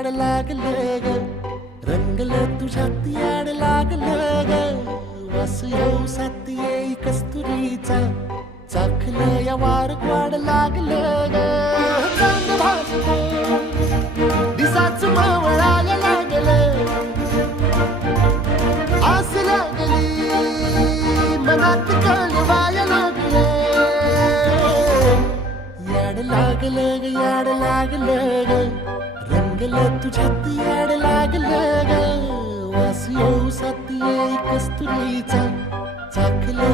याड लागलं ग, रंगलं तुझ्यात याड लागलं ग. वास येऊ साथ येई कस्तुरीचा, चाखलं या वार वाड लागलं ग. चांग भासतो दिसाच मावळायला लागलं, आस लागली मनात कळवाया लागलं. याड लागलं ग, याड लागलं ग, रंगलं तुझ्यात याड लागलं ग. वास येऊ साथ येई कस्तुरीचा, चाखलं